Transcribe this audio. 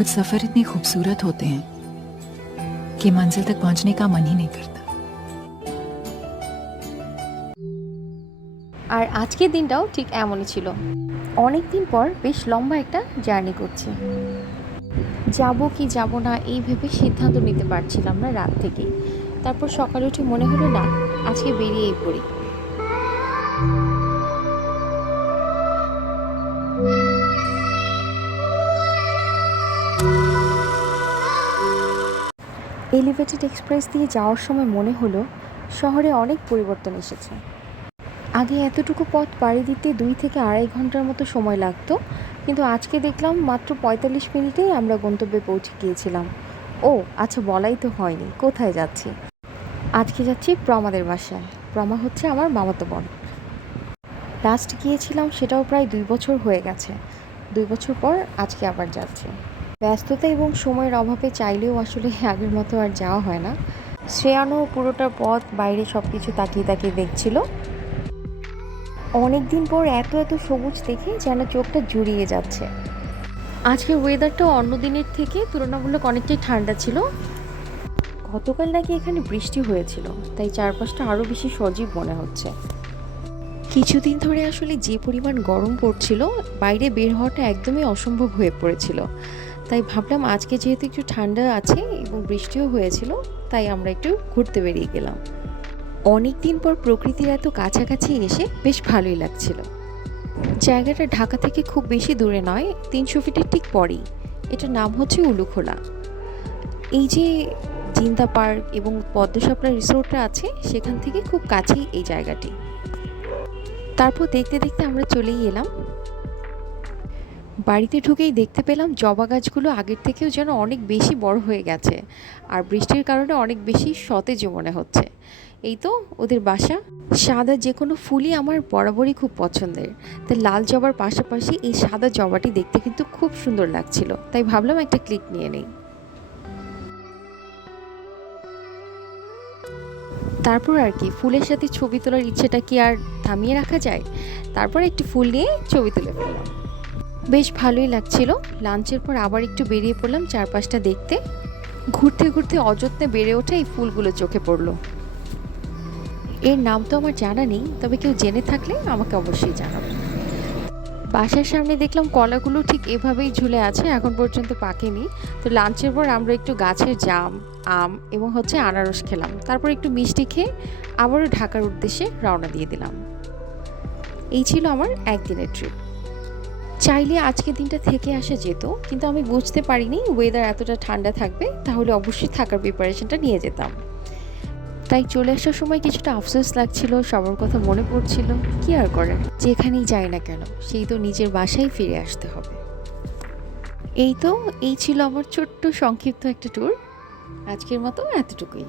कुछ सफ़र इतने खूबसूरत होते हैं कि मंजिल तक पहुंचने का मन ही नहीं करता। আর আজকের দিনটাও ঠিক এমনই ছিল। অনেক দিন পর বেশ লম্বা একটা জার্নি করছি। যাব কি যাব না এই ভেবে সিদ্ধান্ত নিতে পারছিলাম না রাত থেকেই। তারপর সকালে উঠে মনে হলো না, আজকে বেরিয়েই পড়ি। এলিভেটেড এক্সপ্রেস দিয়ে যাওয়ার সময় মনে হলো শহরে অনেক পরিবর্তন এসেছে। আগে এতটুকু পথ পাড়ি দিতে 2 থেকে আড়াই ঘন্টার মতো সময় লাগতো, কিন্তু আজকে দেখলাম মাত্র 45 মিনিটেই আমরা গন্তব্যে পৌঁছে গিয়েছিলাম। ও আচ্ছা, বলাই তো হয়নি কোথায় যাচ্ছি। আজকে যাচ্ছি প্রমাদের বাসায়। প্রমা হচ্ছে আমার মামাতো বোন। লাস্ট গিয়েছিলাম সেটাও প্রায় 2 বছর হয়ে গেছে। 2 বছর পর আজকে আবার যাচ্ছি। ব্যস্ততা এবং সময়ের অভাবে চাইলেও আসলে আগের মতো আর যাওয়া হয় না। শ্রেয়ানও পুরোটা পথ বাইরে সব কিছু তাকিয়ে তাকিয়ে দেখছিল। অনেক দিন পর এত এত সবুজ দেখে যেন চোখটা জুড়িয়ে যাচ্ছে। আজকের ওয়েদারটাও অন্য দিনের থেকে তুলনামূলক অনেকটাই ঠান্ডা ছিল। গতকাল নাকি এখানে বৃষ্টি হয়েছিল, তাই চারপাশটা আরও বেশি সজীব মনে হচ্ছে। কিছুদিন ধরে আসলে যে পরিমাণ গরম পড়ছিল, বাইরে বের হওয়াটা একদমই অসম্ভব হয়ে পড়েছিল। তাই ভাবলাম আজকে যেহেতু একটু ঠান্ডা আছে এবং বৃষ্টিও হয়েছিল, তাই আমরা একটু ঘুরতে বেরিয়ে গেলাম। অনেক দিন পর প্রকৃতির এত কাছাকাছি এসে বেশ ভালোই লাগছিল। জায়গাটা ঢাকা থেকে খুব বেশি দূরে নয়, 300 ফিটের ঠিক পরেই। এটার নাম হচ্ছে উলুখোলা। এই যে জিন্দা পার্ক এবং পদ্মশাপলা রিসোর্টটা আছে, সেখান থেকে খুব কাছেই এই জায়গাটি। তারপর দেখতে দেখতে আমরা চলেই এলাম। বাড়িতে ঢুকেই দেখতে পেলাম জবা গাছগুলো আগের থেকেও যেন অনেক বেশি বড় হয়ে গেছে, আর বৃষ্টির কারণে অনেক বেশি সতেজ মনে হচ্ছে। এই তো ওদের বাসা। সাদা যে কোনো ফুলই আমার বরাবরই খুব পছন্দের, তাই লাল জবার পাশাপাশি এই সাদা জবাটি দেখতে কিন্তু খুব সুন্দর লাগছিল, তাই ভাবলাম একটা ক্লিক নিয়ে নেই। তারপর আর কি, ফুলের সাথে ছবি তোলার ইচ্ছেটা কি আর থামিয়ে রাখা যায়। তারপর একটি ফুল নিয়ে ছবি তুলে ফেললাম। বেশ ভালোই লাগছিল। লাঞ্চের পর আবার একটু বেরিয়ে পড়লাম চারপাশটা দেখতে। ঘুরতে ঘুরতে অযত্নে বেড়ে ওঠা এই ফুলগুলো চোখে পড়লো। এর নাম তো আমার জানা নেই, তবে কেউ জেনে থাকলে আমাকে অবশ্যই জানাবেন। বাসার সামনে দেখলাম কলাগুলো ঠিক এভাবেই ঝুলে আছে, এখন পর্যন্ত পাকেনি। তো লাঞ্চের পর আমরা একটু গাছের জাম, আম এবং আনারস খেলাম। তারপর একটু মিষ্টি খেয়ে আবারও ঢাকার উদ্দেশ্যে রওনা দিয়ে দিলাম। এই ছিল আমার একদিনের ট্রিপ। চাইলে আজকের দিনটা থেকে আসা যেত, কিন্তু আমি বুঝতে পারিনি ওয়েদার এতটা ঠান্ডা থাকবে, তাহলে অবশ্যই থাকার প্রিপারেশনটা নিয়ে যেতাম। তাই চলে আসার সময় কিছুটা আফসোস লাগছিল, সবার কথা মনে পড়ছিল। কি আর করার, যেখানেই যাই না কেন সেই তো নিজের বাসায় ফিরে আসতে হবে। এই ছিল আমার ছোট্ট সংক্ষিপ্ত একটা ট্যুর। আজকের মতো এতটুকুই।